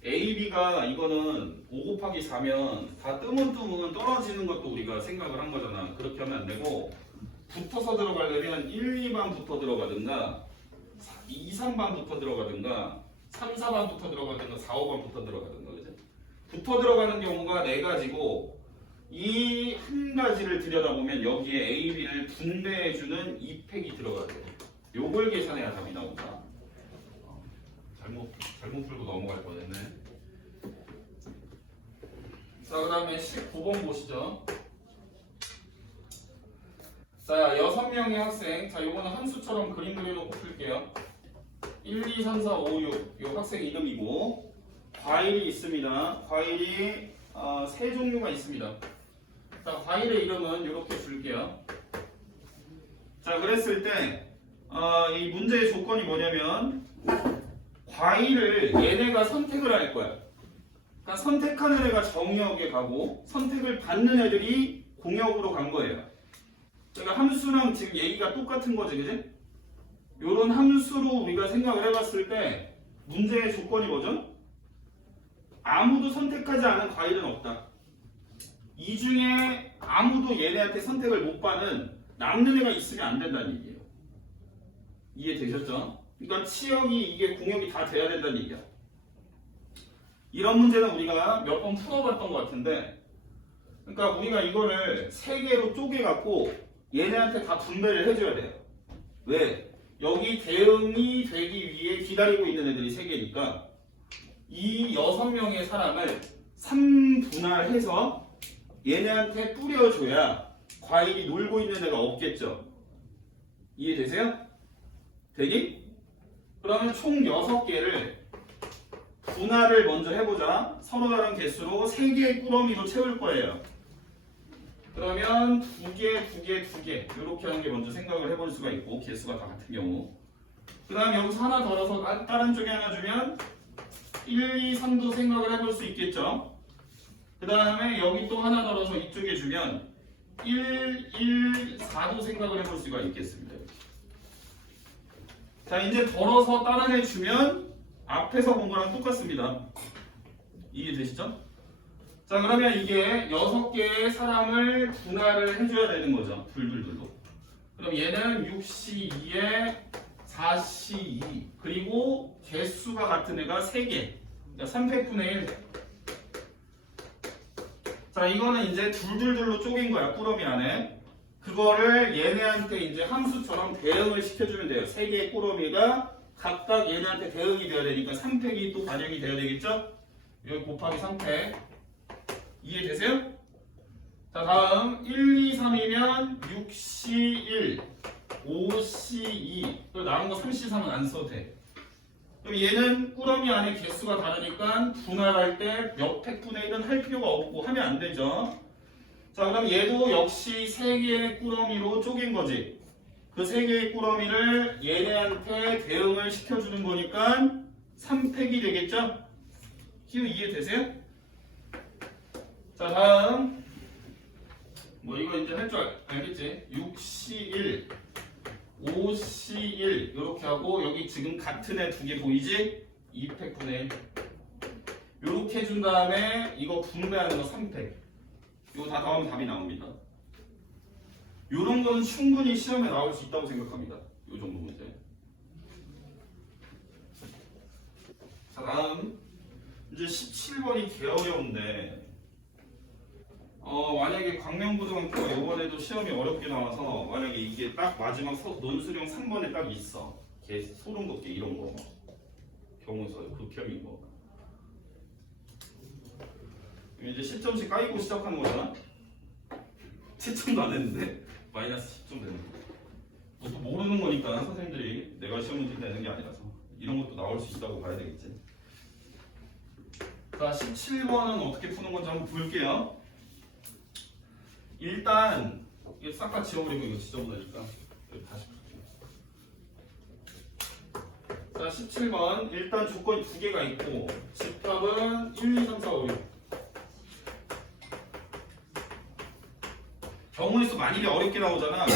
AB가 이거는 5 곱하기 4면 다 뜨문뜨문 떨어지는 것도 우리가 생각을 한 거잖아. 그렇게 하면 안 되고, 붙어서 들어가려면 1, 2반부터 들어가든가, 2, 3반부터 들어가든가, 3, 4반부터 들어가든가, 4, 5반부터 들어가든가, 그죠? 붙어 들어가는 경우가 4가지고, 이 한 가지를 들여다보면 여기에 A, B를 분배해주는 2팩이 들어가야 돼요. 요걸 계산해야 답이 나온다. 잘못 풀고 넘어갈 뻔했네. 자, 그 다음에 19번 보시죠. 자, 6명의 학생. 자, 요거는 함수처럼 그림 그려놓고 풀게요. 1, 2, 3, 4, 5, 6. 요 학생 이름이고, 과일이 있습니다. 과일이 3종류가 있습니다. 자, 과일의 이름은 이렇게 줄게요. 자, 그랬을 때 이 문제의 조건이 뭐냐면 과일을 얘네가 선택을 할 거야. 그러니까 선택하는 애가 정의역에 가고 선택을 받는 애들이 공역으로 간 거예요. 그러니까 함수랑 지금 얘기가 똑같은 거지, 그지? 요런 함수로 우리가 생각을 해봤을 때 문제의 조건이 뭐죠? 아무도 선택하지 않은 과일은 없다. 이 중에 아무도 얘네한테 선택을 못 받는 남는 애가 있으면 안 된다는 얘기예요. 이해되셨죠? 그러니까 치역이 이게 공역이 다 돼야 된다는 얘기야. 이런 문제는 우리가 몇 번 풀어봤던 것 같은데, 그러니까 우리가 이거를 3개로 쪼개갖고 얘네한테 다 분배를 해줘야 돼요. 왜? 여기 대응이 되기 위해 기다리고 있는 애들이 3개니까 이 6명의 사람을 3분할해서 얘네한테 뿌려줘야 과일이 놀고 있는 애가 없겠죠. 이해되세요? 되니? 그러면 총 6개를 분할을 먼저 해보자. 서로 다른 개수로 3개의 꾸러미로 채울 거예요. 그러면 2개, 2개, 2개 이렇게 하는 게 먼저 생각을 해볼 수가 있고 개수가 다 같은 경우 그 다음 여기서 하나 덜어서 다른 쪽에 하나 주면 1, 2, 3도 생각을 해볼 수 있겠죠. 그 다음에 여기 또 하나 덜어서 이쪽에 주면 1, 1, 4도 생각을 해볼 수가 있겠습니다. 자 이제 덜어서 따라해 주면 앞에서 본 거랑 똑같습니다. 이해되시죠? 자 그러면 이게 6개의 사람을 분할을 해줘야 되는 거죠. 둘둘둘로. 그럼 얘는 6C2에 4C2 그리고 개수가 같은 애가 3개. 그러니까 300분의 1. 자 이거는 이제 둘둘둘로 쪼갠 거야. 꾸러미 안에. 그거를 얘네한테 이제 함수처럼 대응을 시켜주면 돼요. 3개의 꾸러미가 각각 얘네한테 대응이 돼야 되니까 3팩이 또 반영이 돼야 되겠죠? 여기 곱하기 3팩. 이해되세요? 자 다음 1, 2, 3이면 6C1, 5C2 그리고 남은 거 3C3은 안 써도 돼. 그럼 얘는 꾸러미 안에 개수가 다르니까 분할할 때 몇 팩분의 1은 할 필요가 없고 하면 안 되죠. 자 그럼 얘도 역시 3개의 꾸러미로 쪼갠 거지. 그 3개의 꾸러미를 얘네한테 대응을 시켜주는 거니까 3팩이 되겠죠? 기호 이해되세요? 자 다음 뭐 이거 이제 할 줄 알겠지? 6C1 5C1 이렇게 하고 여기 지금 같은 애 2개 보이지? 2팩분의 1 이렇게 해준 다음에 이거 분배하는 거 3팩 이거 다 더하면 답이 나옵니다. 요런 거는 충분히 시험에 나올 수 있다고 생각합니다. 요 정도 문제. 자 다음 이제 17번이 개 어려운데 만약에 광명고등학교가 이번에도 시험이 어렵게 나와서 만약에 이게 딱 마지막 논술형 3번에 딱 있어. 개 소름 돋게 이런 거 경우서 극혐인 거. 그럼 이제 10점씩 까이고 시작하는 거잖아. 7점도 안 했는데 마이너스 10점 되는 거. 또 모르는 거니까 선생님들이 내가 시험 문제 내는 게 아니라서 이런 것도 나올 수 있다고 봐야 되겠지. 자 17번은 어떻게 푸는 건지 한번 볼게요. 일단 이거 싹 다 지워버리고 이거 지저분하니까 다시 볼게요. 자 17번 일단 조건이 2개가 있고 집합은 1, 2, 3, 4, 5, 6 경우에서 만일에 어렵게 나오잖아.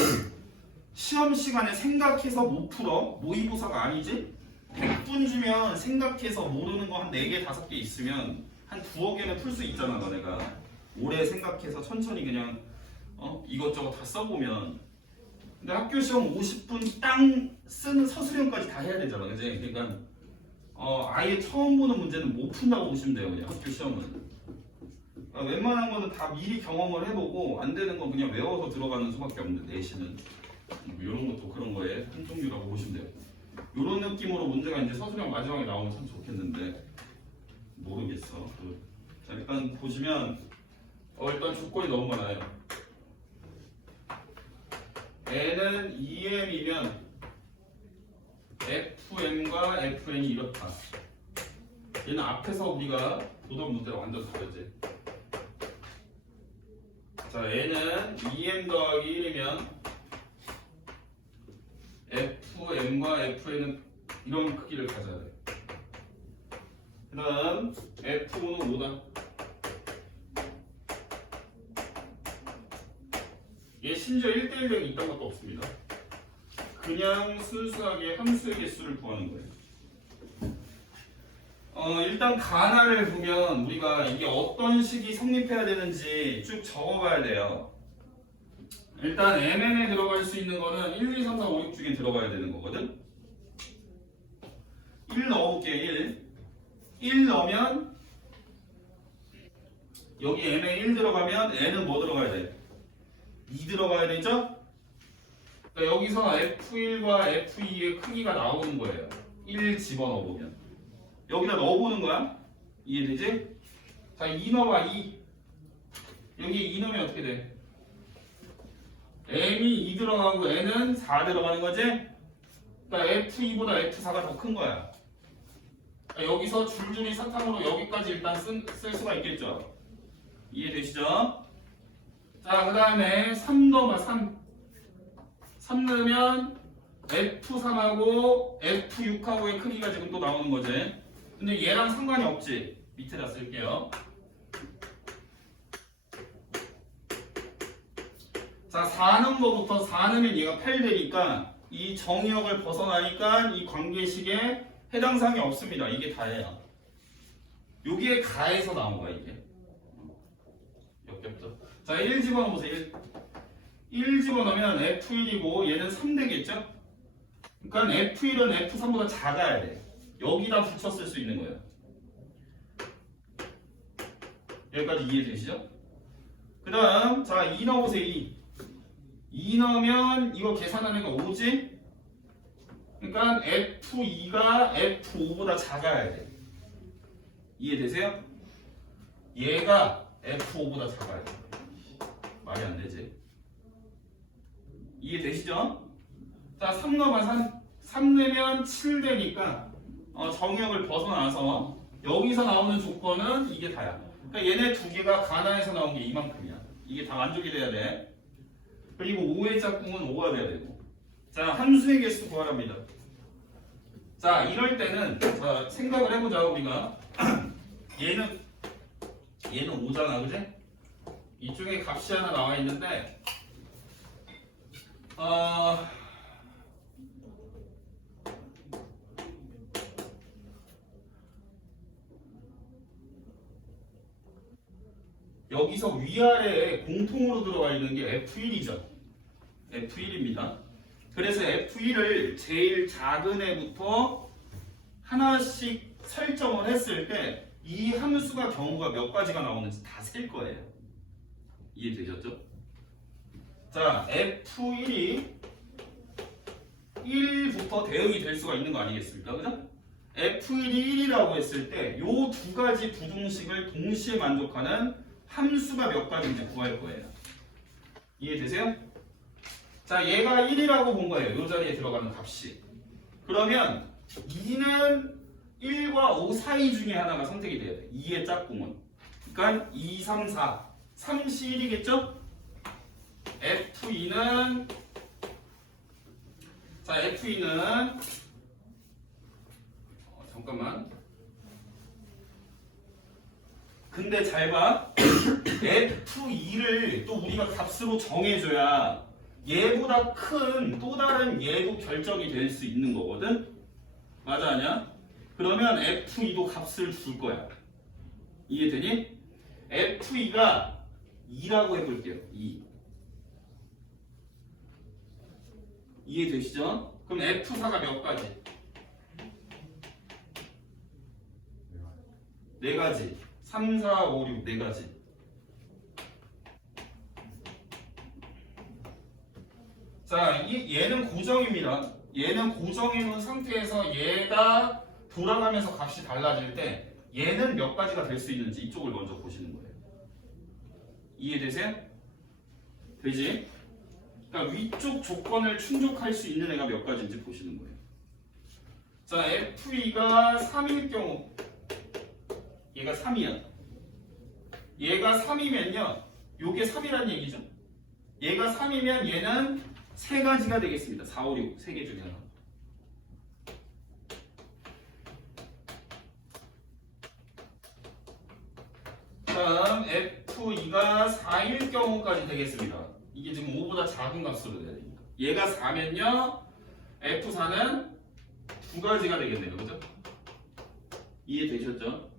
시험 시간에 생각해서 못 풀어. 모의고사가 아니지. 100분 주면 생각해서 모르는 거 한 4개, 5개 있으면 한 2억 개는 풀 수 있잖아 너네가. 오래 생각해서 천천히 그냥 이것저것 다 써보면. 근데 학교 시험 50분 땅 쓰는 서술형까지 다 해야 되잖아 그지? 그러니까 아예 처음 보는 문제는 못 푼다고 보시면 돼요 그냥 학교 시험은. 웬만한 거는 다 미리 경험을 해보고 안 되는 건 그냥 외워서 들어가는 수밖에 없는데 내신은 이런 것도 그런 거에 한 종류라고 보시면 돼요. 이런 느낌으로 문제가 이제 서술형 마지막에 나오면 참 좋겠는데 모르겠어. 자 일단 보시면 일단 조건이 너무 많아요. N은 EM이면 FM과 FN이 이렇다. 얘는 앞에서 우리가 보던 문제랑 완전 다르지. 자 N은 EM 더하기 1이면 FM과 FN은 이런 크기를 가져야 돼. 그 다음 F5는 5다. 얘 심지어 1대1이 있던 것도 없습니다. 그냥 순수하게 함수의 개수를 구하는 거예요. 일단 가나를 보면 우리가 이게 어떤 식이 성립해야 되는지 쭉 적어봐야 돼요. 일단 MN에 들어갈 수 있는 거는 1, 2, 3, 4, 5, 6 중에 들어가야 되는 거거든. 1 넣어볼게. 1 넣으면 여기 M에 1 들어가면 N은 뭐 들어가야 돼? 2 들어가야 되죠? 그러니까 여기서 F1과 F2의 크기가 나오는 거예요. 1 집어넣어보면 여기다 넣어보는 거야. 이해되지? 자, 2 넣어봐. 2 여기 2 넣으면 어떻게 돼? M이 2 들어가고 N은 4 들어가는 거지? 그러니까 F2보다 F4가 더 큰 거야. 그러니까 여기서 줄줄이 사탕으로 여기까지 일단 쓸 수가 있겠죠. 이해되시죠? 자, 그 다음에 3 넣어봐. 3 넣으면 F3하고 F6하고의 크기가 지금 또 나오는 거지. 근데 얘랑 상관이 없지. 밑에다 쓸게요. 자, 4 넣은 거부터 4 넣으면 얘가 8 되니까 이 정의역을 벗어나니까 이 관계식에 해당 사항이 없습니다. 이게 다예요. 여기에 가에서 나온 거야, 이게. 역겹죠. 자, 1 집어넣어보세요. 1 집어넣으면 F1이고 얘는 3 되겠죠? 그러니까 F1은 F3보다 작아야 돼. 여기다 붙였을 수 있는 거예요. 여기까지 이해되시죠? 그 다음, 자, 2 넣어보세요. 2 넣으면 이거 계산하는 거 5지? 그러니까 F2가 F5보다 작아야 돼. 이해되세요? 얘가 F5보다 작아야 돼. 말이 안 되지? 이해되시죠? 자, 3 넣어봐. 3 넣으면 7 되니까 정역을 벗어나서 여기서 나오는 조건은 이게 다야. 그러니까 얘네 두 개가 가나에서 나온 게 이만큼이야. 이게 다 만족이 돼야 돼. 그리고 5의 짝꿍은 5가 돼야 되고. 자, 함수의 개수 구하랍니다. 자, 이럴 때는 자, 생각을 해보자. 우리가 얘는 5잖아, 그지? 이쪽에 값이 하나 나와 있는데 여기서 위아래에 공통으로 들어가 있는 게 F1이죠. F1입니다. 그래서 F1을 제일 작은 애부터 하나씩 설정을 했을 때 이 함수가 경우가 몇 가지가 나오는지 다 셀 거예요. 이해되셨죠? 자, F1이 1부터 대응이 될 수가 있는 거 아니겠습니까? 그죠? F1이 1이라고 했을 때 요 두 가지 부등식을 동시에 만족하는 함수가 몇 가지인지 구할 거예요. 이해되세요? 자, 얘가 1이라고 본 거예요. 이 자리에 들어가는 값이. 그러면 2는 1과 5 사이 중에 하나가 선택이 돼야 돼. 2의 짝꿍은. 그러니까 2, 3, 4. 3시 1이겠죠? F2는 자, F2는 잠깐만. 근데 잘 봐. F2를 또 우리가 값으로 정해줘야 얘보다 큰 또 다른 얘도 결정이 될 수 있는 거거든? 맞아, 아니야? 그러면 F2도 값을 줄 거야. 이해되니? F2가 2라고 해볼게요. 2. 이해되시죠? 그럼 F4가 몇 가지? 4가지. 3, 4, 5, 6, 4가지. 자, 얘는 고정입니다. 얘는 고정해 놓은 상태에서 얘가 돌아가면서 값이 달라질 때 얘는 몇 가지가 될 수 있는지 이쪽을 먼저 보시는 거예요. 이해되세요? 되지? 그러니까 위쪽 조건을 충족할 수 있는 애가 몇 가지인지 보시는 거예요. 자, F2가 3일 경우 얘가 3이야. 얘가 3이면요. 요게 3이란 얘기죠. 얘가 3이면 얘는 3가지가 되겠습니다. 4, 5, 6. 3개 중에 하나. 다음 F2가 4일 경우까지 되겠습니다. 이게 지금 5보다 작은 값으로 돼야 됩니다. 얘가 4면요. F4는 2가지가 되겠네요. 그죠? 이해되셨죠?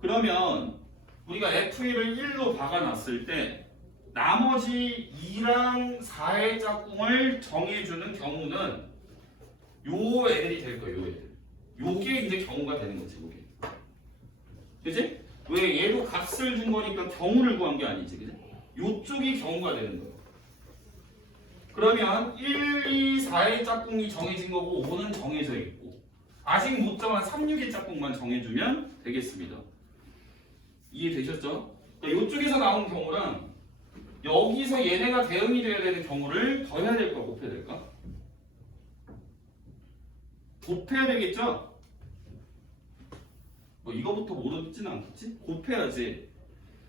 그러면 우리가 F1을 1로 박아놨을 때 나머지 2랑 4의 짝꿍을 정해주는 경우는 요 애들이 될 거예요. 요 애들. 요게 이제 경우가 되는 거지. 요게. 그치? 왜 얘도 값을 준 거니까 경우를 구한 게 아니지. 그치? 요쪽이 경우가 되는 거예요. 그러면 1, 2, 4의 짝꿍이 정해진 거고 5는 정해져 있고 아직 못 정한 3, 6의 짝꿍만 정해주면 되겠습니다. 이해되셨죠? 그러니까 이쪽에서 나온 경우랑 여기서 얘네가 대응이 돼야 되는 경우를 더해야 될까 곱해야 될까? 곱해야 되겠죠? 뭐 이거부터 모르지는 않겠지? 곱해야지.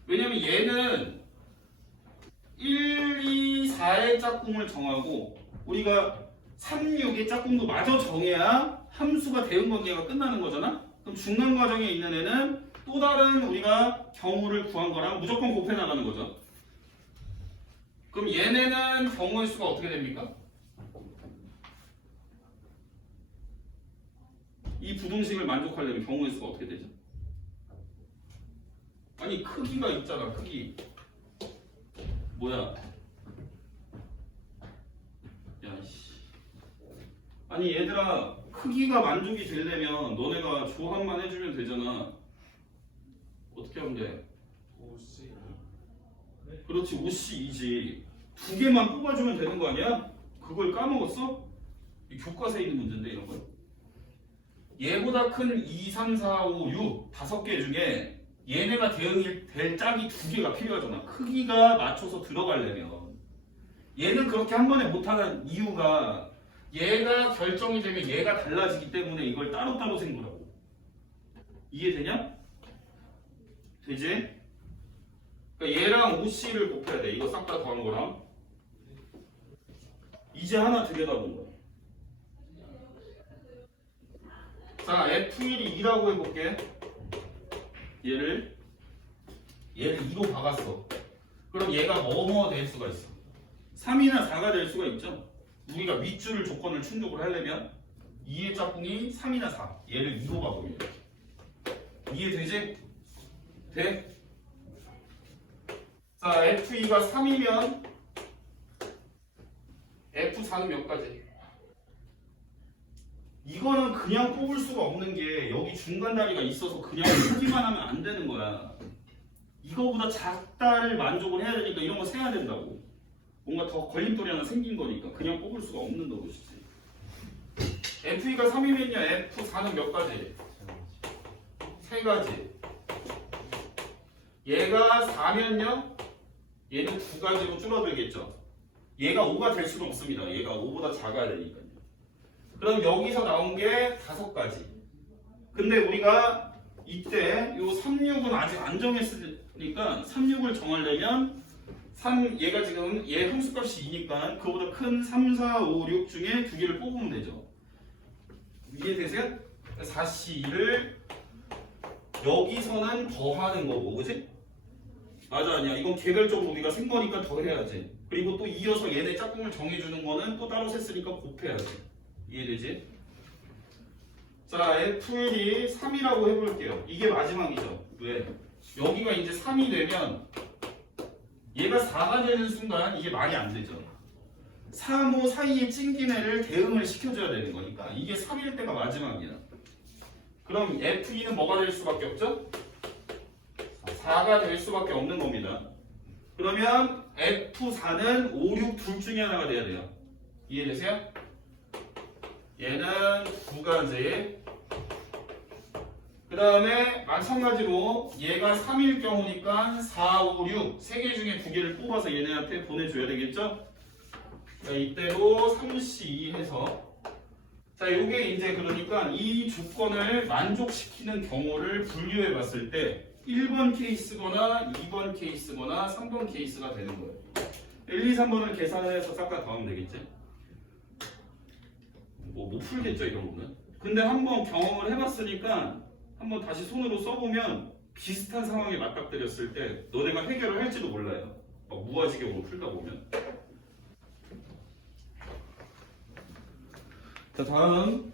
왜냐면 얘는 1, 2, 4의 짝꿍을 정하고 우리가 3, 6의 짝꿍도 마저 정해야 함수가 대응 관계가 끝나는 거잖아? 그럼 중간 과정에 있는 애는 또 다른 우리가 경우를 구한 거랑 무조건 곱해 나가는 거죠. 그럼 얘네는 경우의 수가 어떻게 됩니까? 이 부등식을 만족하려면 경우의 수가 어떻게 되죠? 아니 크기가 있잖아. 크기 뭐야? 야씨. 아니 얘들아 크기가 만족이 되려면 너네가 조합만 해주면 되잖아. 어떻게 하면 돼? 오씨. 그렇지 5C2지. 두 개만 뽑아주면 되는 거 아니야? 그걸 까먹었어? 이 교과서에 있는 문제인데 이런 거. 얘보다 큰 2, 3, 4, 5, 6 다섯 개 중에 얘네가 대응이 될 짝이 두 개가 필요하잖아. 크기가 맞춰서 들어가려면. 얘는 그렇게 한 번에 못하는 이유가 얘가 결정이 되면 얘가 달라지기 때문에 이걸 따로따로 생각하고. 이해되냐? 되지? 그러니까 얘랑 OC를 곱해야 돼. 이거 싹 다 더한 거랑. 이제 하나 들여다본 거야. 자, F1이 2라고 해볼게. 얘를 2로 박았어. 그럼 얘가 뭐뭐 될 수가 있어? 3이나 4가 될 수가 있죠. 우리가 밑줄 조건을 충족을 하려면 2의 짝꿍이 3이나 4. 얘를 2로 박으면 이해되지? 돼? 자, F2가 3이면 F4는 몇 가지? 이거는 그냥 뽑을 수가 없는 게 여기 중간 다리가 있어서 그냥 쓰기만 하면 안 되는 거야. 이거보다 작다를 만족을 해야 되니까 이런 거 세야 된다고. 뭔가 더 걸림돌이 하나 생긴 거니까 그냥 뽑을 수가 없는 노릇이지. F2가 3이면요 F4는 몇 가지? 3가지. 얘가 4면요 얘는 2가지로 줄어들겠죠. 얘가 5가 될 수는 없습니다. 얘가 5보다 작아야 되니까요. 그럼 여기서 나온 게 5가지. 근데 우리가 이때 요 3, 6은 아직 안 정했으니까 3, 6을 정하려면 얘가 지금 얘 함수값이 2니까 그거보다 큰 3, 4, 5, 6 중에 두 개를 뽑으면 되죠. 이해되세요? 4C2를 여기서는 더하는 거고, 그치? 맞아, 아니야. 이건 개별적으로 우리가 쓴 거니까 더해야지. 그리고 또 이어서 얘네 짝꿍을 정해주는 거는 또 따로 셌으니까 곱해야지. 이해되지? 자, F1이 3이라고 해볼게요. 이게 마지막이죠. 왜? 여기가 이제 3이 되면 얘가 4가 되는 순간 이게 말이 안 되죠. 3, 5 사이에 찡긴 애를 대응을 시켜줘야 되는 거니까 이게 3일 때가 마지막이야. 그럼 F2는 뭐가 될 수밖에 없죠? 4가 될 수밖에 없는 겁니다. 그러면 F4는 5, 6 둘 중에 하나가 돼야 돼요. 이해되세요? 얘는 2가지. 그 다음에 마찬가지로 얘가 3일 경우니까 4, 5, 6 3개 중에 2개를 뽑아서 얘네한테 보내줘야 되겠죠? 자, 이때로 3C2 해서 자, 요게 이제 그러니까 이 조건을 만족시키는 경우를 분류해 봤을 때 1번 케이스거나 2번 케이스거나 3번 케이스가 되는 거예요. 1, 2, 3번을 계산해서 싹 다 더하면 되겠지? 못 풀겠죠 이런 거는. 근데 한번 경험을 해봤으니까 한번 다시 손으로 써보면 비슷한 상황에 맞닥뜨렸을 때 너네가 해결을 할지도 몰라요. 무아지경으로 풀다 보면. 자, 다음